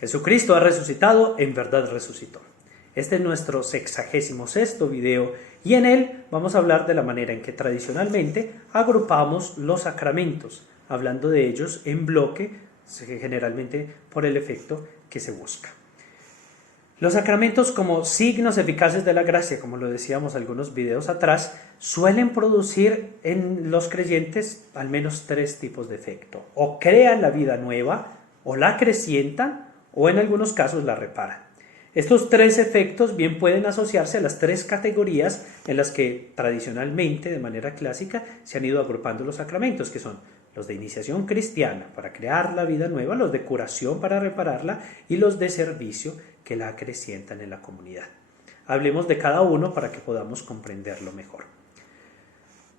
Jesucristo ha resucitado, en verdad resucitó. Este es nuestro 66º video y en él vamos a hablar de la manera en que tradicionalmente agrupamos los sacramentos, hablando de ellos en bloque, generalmente por el efecto que se busca. Los sacramentos, como signos eficaces de la gracia, como lo decíamos algunos videos atrás, suelen producir en los creyentes al menos 3 tipos de efecto. O crean la vida nueva, o la acrecientan, o en algunos casos la reparan. Estos 3 efectos bien pueden asociarse a las 3 categorías en las que tradicionalmente, de manera clásica, se han ido agrupando los sacramentos, que son los de iniciación cristiana para crear la vida nueva, los de curación para repararla y los de servicio que la acrecientan en la comunidad. Hablemos de cada uno para que podamos comprenderlo mejor.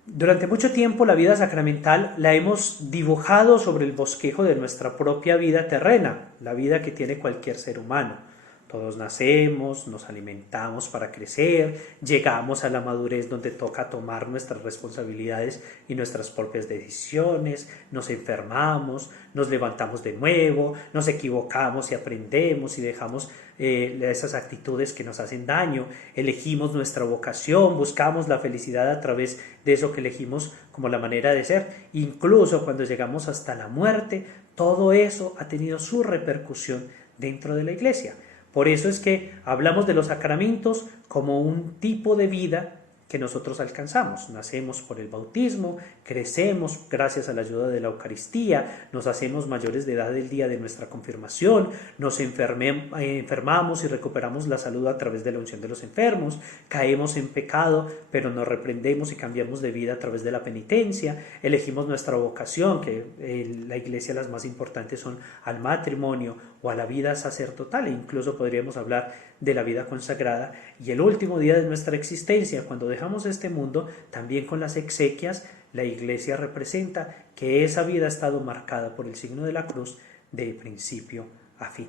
Durante mucho tiempo la vida sacramental la hemos dibujado sobre el bosquejo de nuestra propia vida terrena, la vida que tiene cualquier ser humano. Todos nacemos, nos alimentamos para crecer, llegamos a la madurez donde toca tomar nuestras responsabilidades y nuestras propias decisiones, nos enfermamos, nos levantamos de nuevo, nos equivocamos y aprendemos y dejamos esas actitudes que nos hacen daño, elegimos nuestra vocación, buscamos la felicidad a través de eso que elegimos como la manera de ser. Incluso cuando llegamos hasta la muerte, todo eso ha tenido su repercusión dentro de la Iglesia. Por eso es que hablamos de los sacramentos como un tipo de vida que nosotros alcanzamos. Nacemos por el bautismo, crecemos gracias a la ayuda de la Eucaristía, nos hacemos mayores de edad el día de nuestra confirmación, nos enfermamos y recuperamos la salud a través de la unción de los enfermos, caemos en pecado, pero nos reprendemos y cambiamos de vida a través de la penitencia, elegimos nuestra vocación, que en la Iglesia las más importantes son al matrimonio o a la vida sacerdotal, e incluso podríamos hablar de la vida consagrada, y el último día de nuestra existencia, cuando dejamos este mundo, también con las exequias, la Iglesia representa que esa vida ha estado marcada por el signo de la cruz de principio a fin.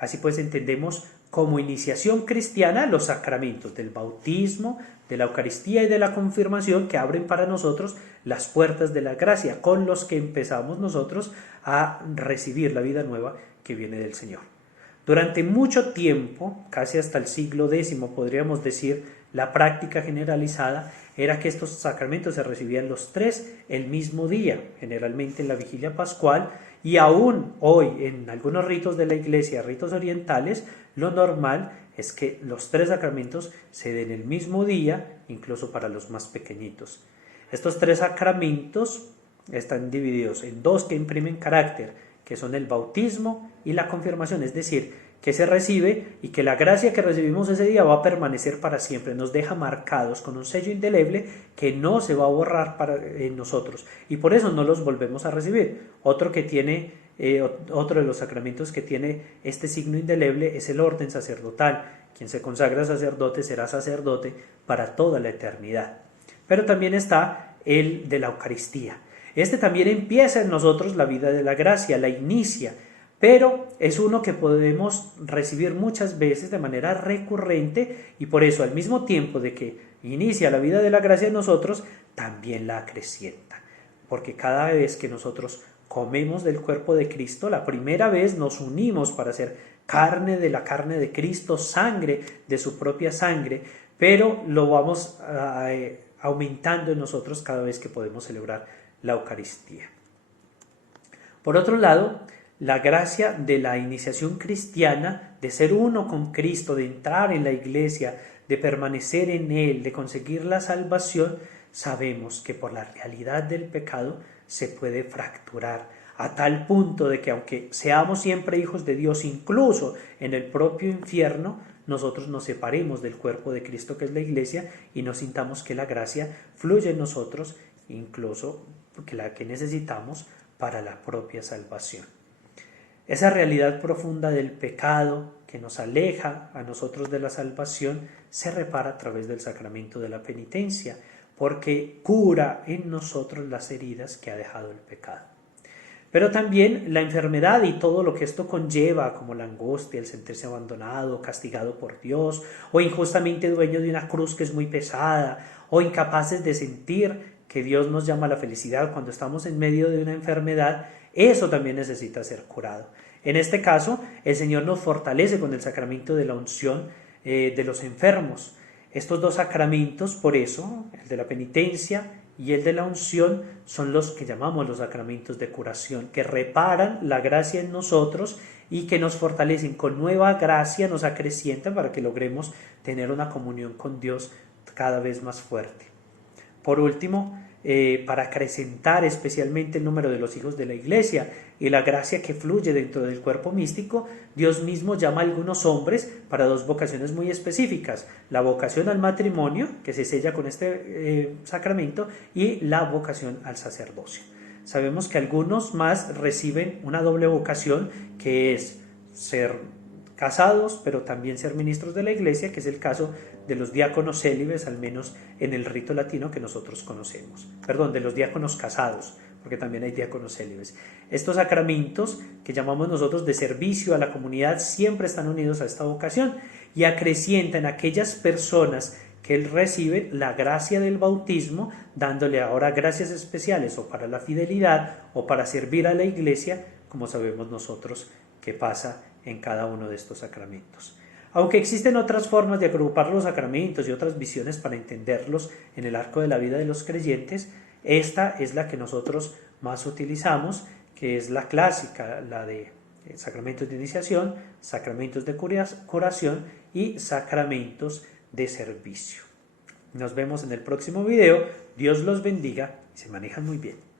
Así pues entendemos como iniciación cristiana los sacramentos del bautismo, de la Eucaristía y de la confirmación, que abren para nosotros las puertas de la gracia, con los que empezamos nosotros a recibir la vida nueva que viene del Señor. Durante mucho tiempo, casi hasta el siglo X, podríamos decir, la práctica generalizada era que estos sacramentos se recibían los 3 el mismo día, generalmente en la vigilia pascual, y aún hoy en algunos ritos de la Iglesia, ritos orientales, lo normal es que los 3 sacramentos se den el mismo día, incluso para los más pequeñitos. Estos 3 sacramentos están divididos en 2 que imprimen carácter, que son el bautismo y la confirmación, es decir, que se recibe y que la gracia que recibimos ese día va a permanecer para siempre, nos deja marcados con un sello indeleble que no se va a borrar en nosotros, y por eso no los volvemos a recibir. Otro de los sacramentos que tiene este signo indeleble es el orden sacerdotal. Quien se consagra sacerdote será sacerdote para toda la eternidad. Pero también está el de la Eucaristía. Este también empieza en nosotros la vida de la gracia, la inicia, pero es uno que podemos recibir muchas veces de manera recurrente, y por eso al mismo tiempo de que inicia la vida de la gracia en nosotros, también la acrecienta. Porque cada vez que nosotros comemos del cuerpo de Cristo, la primera vez nos unimos para hacer carne de la carne de Cristo, sangre de su propia sangre, pero lo vamos aumentando en nosotros cada vez que podemos celebrar la Eucaristía. Por otro lado, la gracia de la iniciación cristiana, de ser uno con Cristo, de entrar en la Iglesia, de permanecer en Él, de conseguir la salvación, sabemos que por la realidad del pecado se puede fracturar a tal punto de que aunque seamos siempre hijos de Dios, incluso en el propio infierno, nosotros nos separemos del cuerpo de Cristo que es la Iglesia y no sintamos que la gracia fluye en nosotros, incluso porque la que necesitamos para la propia salvación. Esa realidad profunda del pecado que nos aleja a nosotros de la salvación se repara a través del sacramento de la penitencia, porque cura en nosotros las heridas que ha dejado el pecado. Pero también la enfermedad y todo lo que esto conlleva, como la angustia, el sentirse abandonado, castigado por Dios, o injustamente dueño de una cruz que es muy pesada, o incapaces de sentir que Dios nos llama a la felicidad cuando estamos en medio de una enfermedad, eso también necesita ser curado. En este caso, el Señor nos fortalece con el sacramento de la unción de los enfermos. Estos dos sacramentos, por eso, el de la penitencia y el de la unción, son los que llamamos los sacramentos de curación, que reparan la gracia en nosotros y que nos fortalecen con nueva gracia, nos acrecientan para que logremos tener una comunión con Dios cada vez más fuerte. Por último, para acrecentar especialmente el número de los hijos de la Iglesia y la gracia que fluye dentro del cuerpo místico, Dios mismo llama a algunos hombres para dos vocaciones muy específicas: la vocación al matrimonio, que se sella con este sacramento, y la vocación al sacerdocio. Sabemos que algunos más reciben una doble vocación, que es ser casados, pero también ser ministros de la Iglesia, que es el caso de los diáconos célibes, al menos en el rito latino que nosotros conocemos. Perdón, de los diáconos casados, porque también hay diáconos célibes. Estos sacramentos que llamamos nosotros de servicio a la comunidad siempre están unidos a esta vocación y acrecientan a aquellas personas que reciben la gracia del bautismo, dándole ahora gracias especiales o para la fidelidad o para servir a la Iglesia, como sabemos nosotros que pasa en cada uno de estos sacramentos. Aunque existen otras formas de agrupar los sacramentos y otras visiones para entenderlos en el arco de la vida de los creyentes, esta es la que nosotros más utilizamos, que es la clásica, la de sacramentos de iniciación, sacramentos de curación y sacramentos de servicio. Nos vemos en el próximo video. Dios los bendiga y se manejan muy bien.